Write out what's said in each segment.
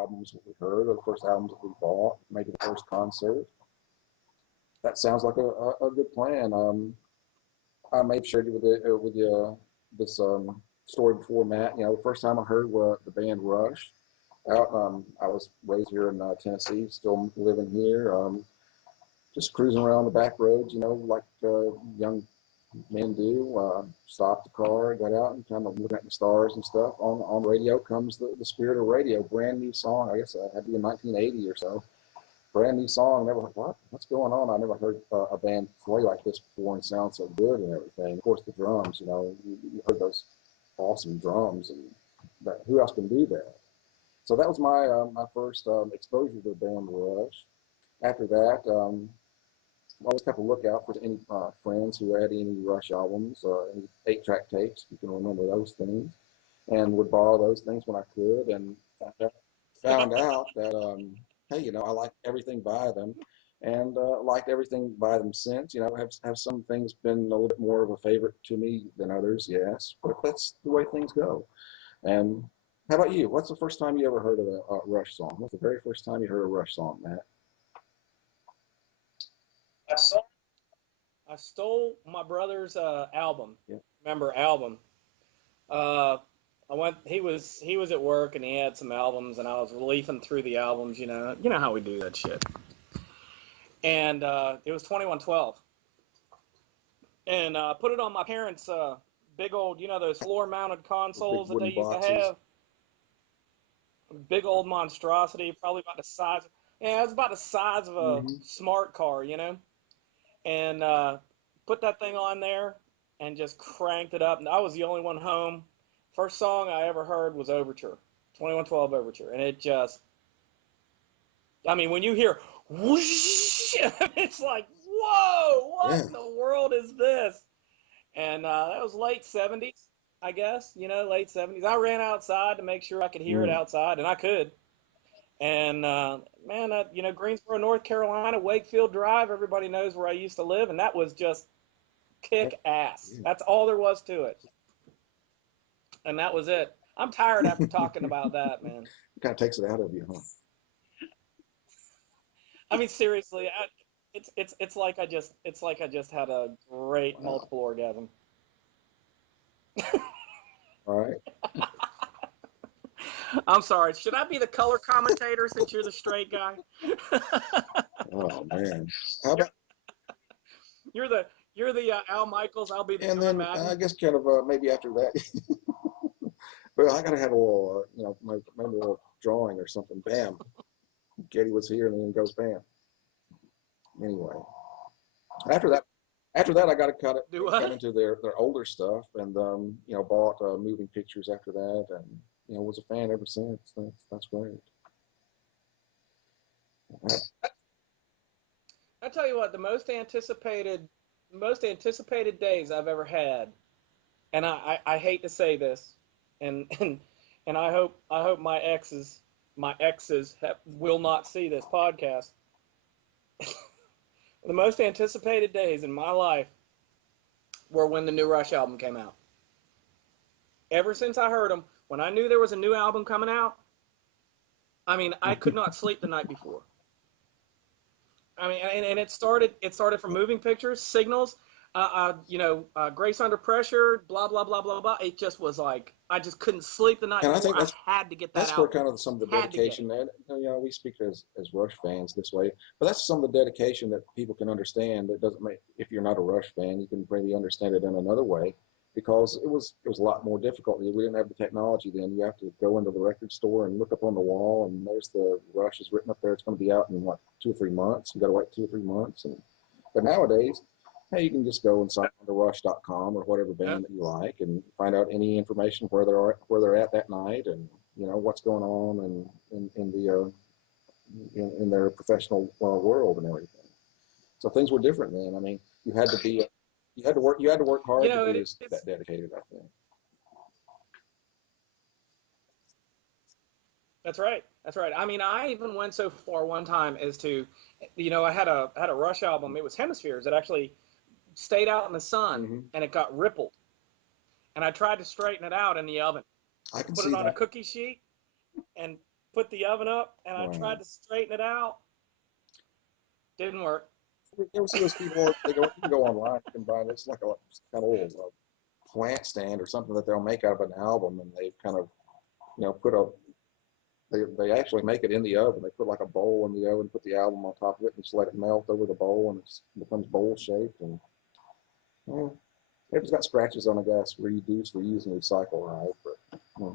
albums that we heard, or the first albums that we bought, maybe the first concert. That sounds like a good plan. I may have shared it with you this story before, Matt. You know, the first time I heard the band Rush. I was raised here in Tennessee, still living here. Just cruising around the back roads, you know, like young men do. Stopped the car, got out, and kind of looking at the stars and stuff. On the radio comes the Spirit of Radio, brand new song. I guess it had to be in 1980 or so. Brand new song. Never like, what's going on? I never heard a band play like this before and sound so good and everything. Of course, the drums. You know, you heard those awesome drums, and who else can do that? So that was my first exposure to the band Rush. After that, I always kept a lookout for any friends who had any Rush albums, any 8-track tapes, if you can remember those things, and would borrow those things when I could, and found out that, hey, you know, I liked everything by them, and liked everything by them since. You know, have some things been a little bit more of a favorite to me than others, yes, but that's the way things go. And how about you? What's the first time you ever heard of a Rush song? What's the very first time you heard a Rush song, Matt? I stole my brother's album. Yeah. Remember album? Uh, I went. He was at work and he had some albums, and I was leafing through the albums. You know how we do that shit. And it was 2112, and put it on my parents' big old, those floor-mounted Those big consoles that they wooden used to boxes. have. Big old monstrosity, probably about the size. Yeah, it was about the size of a Mm-hmm. smart car. And put that thing on there and just cranked it up. And I was the only one home. First song I ever heard was Overture, 2112 Overture. And it just, I mean, when you hear whoosh, it's like, whoa, what Yeah. in the world is this? And that was late 70s, I guess, late 70s. I ran outside to make sure I could hear it Mm. outside, and I could. And man, Greensboro, North Carolina, Wakefield Drive, everybody knows where I used to live, and that was just kick ass. Yeah. That's all there was to it. And that was it. I'm tired after talking It about that, man. kind of takes it out of you, huh? I mean, seriously, it's like I just had a great Wow. multiple orgasm. All right. I'm sorry. Should I be the color commentator since you're the straight guy? Oh man. How about You're the Al Michaels. I'll be the and John then I Madden. guess kind of maybe after that, well, I gotta have a little you know maybe a little drawing or something. Bam. Getty was here, and then goes bam. Anyway, after that, I got to Do got what? into their older stuff, and you know bought moving pictures after that, and you know was a fan ever since. That's great. I tell you what, the most anticipated days I've ever had, and I hate to say this, and and I hope my exes will not see this podcast. The most anticipated days in my life were when the new Rush album came out. Ever since I heard them, when I knew there was a new album coming out, I mean, I could not sleep the night before. I mean, and it started from moving pictures, signals, Grace Under Pressure, blah blah blah blah blah. It just was like I just couldn't sleep the night And I before. think I had to get that that's where album. kind of some of the Had to get dedication it. that you know we speak as Rush fans this way, but that's some of the dedication that people can understand. That doesn't make if you're not a Rush fan, you can maybe understand it in another way because it was a lot more difficult. We didn't have the technology then. You have to go into the record store and look up on the wall, and there's the Rush is written up there. It's going to be out in what 2 or 3 months. You got to wait 2 or 3 months, and but nowadays hey, you can just go and sign on to Rush.com or whatever Yeah, band that you like and find out any information where they're at that night and you know what's going on and in the in their professional world and everything. So things were different then. I mean, you had to be you had to work hard to be that it's dedicated. I think. that's right. That's right. I mean, I even went so far one time as to, I had a Rush album. It was Hemispheres. It actually stayed out in the sun Hmm. and it got rippled. And I tried to straighten it out in the oven. I can Put it see on a that. cookie sheet and put the oven up and I tried Wow. to straighten it out. Didn't work. You ever see those people? They go. You can go online. You can buy this like a kind of old plant stand or something that they'll make out of an album, and they've kind of put a they actually make it in the oven. They put like a bowl in the oven, put the album on top of it, and just let it melt over the bowl, and it becomes bowl shaped. And well, if it's got scratches on it, I guess reduce, reuse, and recycle, right? But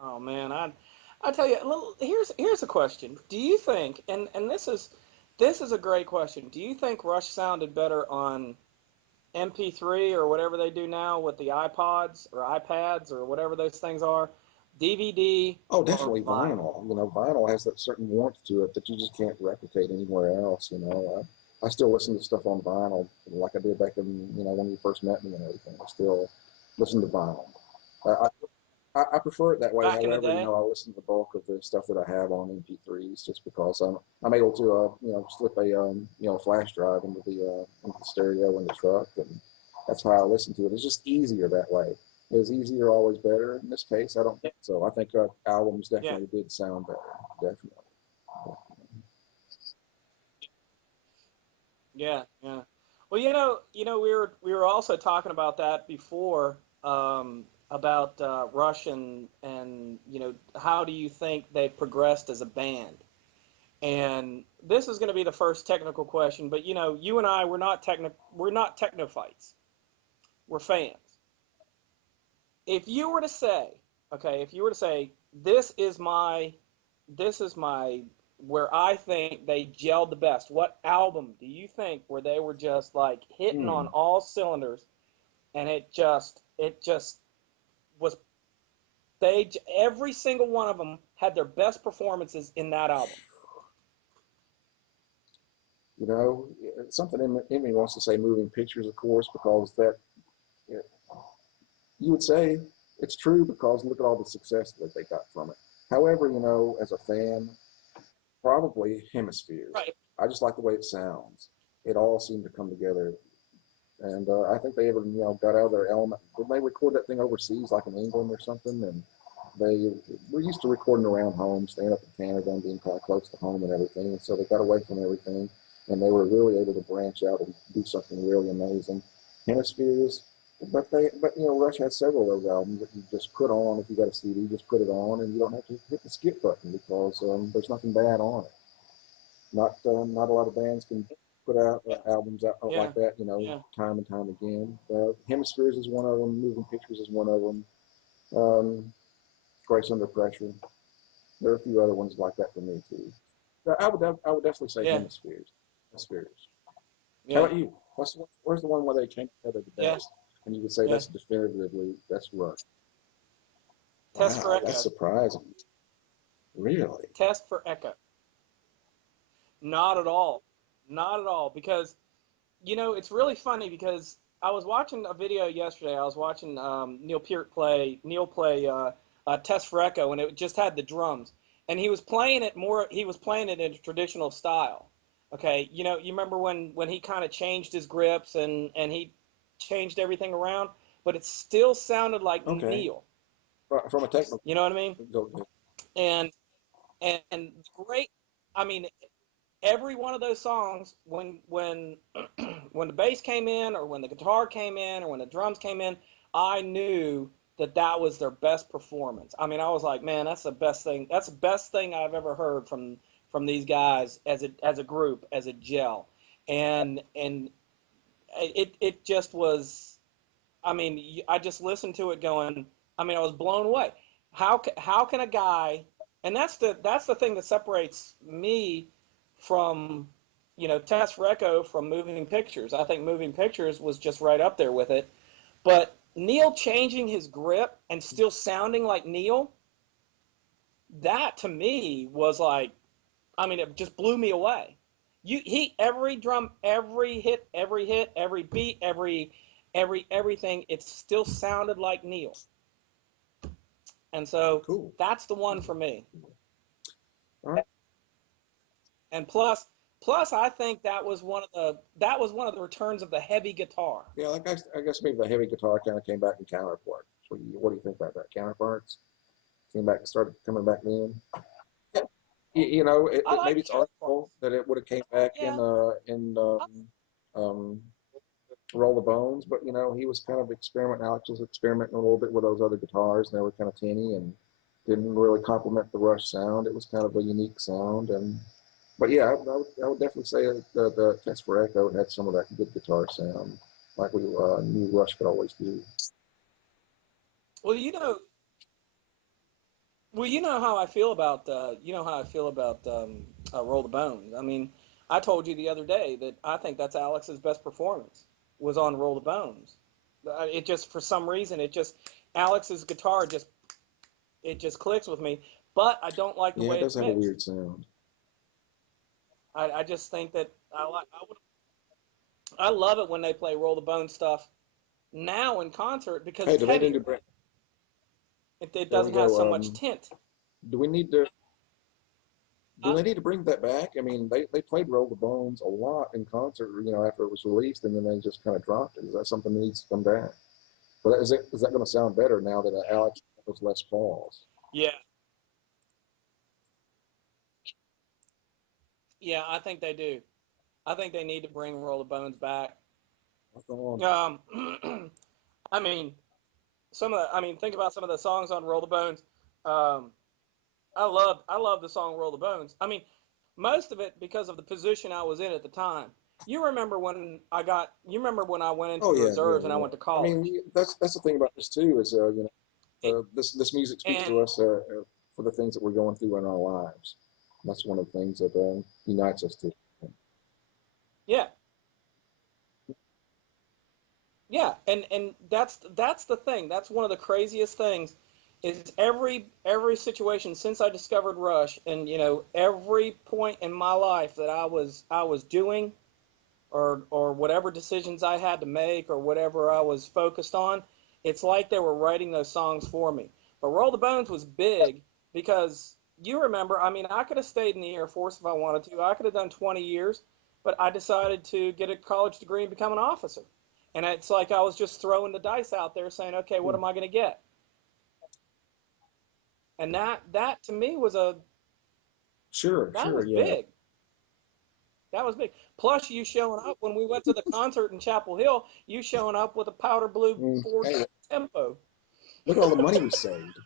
Oh man, I tell you, here's a question. Do you think, and this is a great question. Do you think Rush sounded better on MP3 or whatever they do now with the iPods or iPads or whatever those things are, DVD oh, or definitely vinyl? vinyl. Vinyl has that certain warmth to it that you just can't replicate anywhere else. I still listen to stuff on vinyl like I did back in when you first met me and everything. I still listen to vinyl. I, I prefer it that way. Back in the However, day? I listen to the bulk of the stuff that I have on MP3s just because I'm able to slip a flash drive into the stereo in the truck, and that's how I listen to it. It's just easier that way. Is easier always better? In this case, I don't Yeah, think so. I think albums yeah, definitely did sound better. Definitely. yeah, yeah. Well, we were also talking about that before, about Rush and how do you think they progressed as a band? And this is going to be the first technical question, but you and I, we're not technophites. We're fans. If you were to say, okay, if you were to say, this is my, where I think they gelled the best. What album do you think where they were just like hitting on Hmm. all cylinders, and it just was every single one of them had their best performances in that album. Something in me wants to say moving pictures, of course, because you you would say it's true because look at all the success that they got from it. However, as a fan, probably Hemispheres. Right. I just like the way it sounds. It all seemed to come together, and I think they even got out of their element. Did they record that thing overseas, like in England or something? And they were used to recording around home, staying up in Canada and being kind of close to home and everything. And so they got away from everything, and they were really able to branch out and do something really amazing. Hemispheres, but Rush has several of those albums that you just put on if you got a CD, just put it on, and you don't have to hit the skip button because there's nothing bad on it. Not a lot of bands can put out Yeah. albums out like Yeah. that, Yeah. time and time again. Hemispheres is one of them. Moving Pictures is one of them. Um, Grace Under Pressure. There are a few other ones like that for me too. I would definitely say Yeah. Hemispheres. Hemispheres. How Yeah. about you? Where's the one where they came together the Yeah. best? And you would say Yeah. that's definitively that's Rush. Test for Wow, that's Echo. surprising. Really? Test for Echo. Not at all. Not at all. Because, it's really funny because I was watching a video yesterday. I was watching Neil play Test for Echo, and it just had the drums. And he was playing it in a traditional style. Okay. You remember when he kind of changed his grips and he changed everything around, but it still sounded like Okay. Neil. From a technical, You know what I mean? go ahead. And great. I mean, every one of those songs, when when the bass came in, or when the guitar came in, or when the drums came in, I knew that was their best performance. I mean, I was like, man, that's the best thing. That's the best thing I've ever heard from these guys as a group, as a gel, and it just was. I mean, I just listened to it going. I mean, I was blown away. How can a guy, and that's the thing that separates me from Test for Echo from Moving Pictures. I think Moving Pictures was just right up there with it. But Neil changing his grip and still sounding like Neil, that to me was like, I mean, it just blew me away. Every drum, every beat, everything, it still sounded like Neil. And so Cool. that's the one for me. All right. And plus I think that was one of the returns of the heavy guitar. Yeah, I guess maybe the heavy guitar kind of came back in counterpart. What do you think about that? Counterparts started coming back then. Yeah. I Maybe like it's arguable counterparts. that it would have came back Yeah. in um, Roll the Bones, but he was kind of experimenting. Alex was experimenting a little bit with those other guitars, and they were kind of tinny and didn't really complement the Rush sound. It was kind of a unique sound, but yeah, I would definitely say that the Test for Echo had some of that good guitar sound, like we knew Rush could always do. Well, you know how I feel about Roll the Bones. I mean, I told you the other day that I think that's Alex's best performance was on Roll the Bones. It just for some reason Alex's guitar just clicks with me. But I don't like the Yeah, it way does it's have a mixed. weird sound. I just think that I love it when they play Roll the Bones stuff now in concert because Hey, it's do they need to heavier. bring? It There we doesn't have so go. much tint. Do we need to? Do Uh, they need to bring that back? I mean, they played Roll the Bones a lot in concert, after it was released, and then they just kind of dropped it. Is that something that needs to come back? But is that going to sound better now that Alex has Les Pauls? yeah, yeah, I think they do. I think they need to bring Roll the Bones back. Um, Um, I mean, think about some of the songs on Roll the Bones. Um, I love the song Roll the Bones. I mean, most of it because of the position I was in at the time. You remember when I went into oh the yeah, yeah, reserves and I yeah. went to I mean, college. that's the thing about this too is It, this music speaks to and us for the things that we're going through in our lives. That's one of the things that unites us too. yeah, yeah, and that's the thing. That's one of the craziest things is every situation since I discovered Rush and every point in my life that I was doing or whatever decisions I had to make or whatever I was focused on, it's like they were writing those songs for me. But Roll the Bones was big because you remember, I mean, I could have stayed in the Air Force if I wanted to. I could have done 20 years, but I decided to get a college degree and become an officer. And it's like I was just throwing the dice out there saying, okay, what Hmm. am I going to get? And that to me was a Sure, that sure, was yeah. big. That was big. Plus, you showing up when we went to the concert in Chapel Hill, you showing up with a powder blue Ford Hey, Tempo. look at all the money we saved.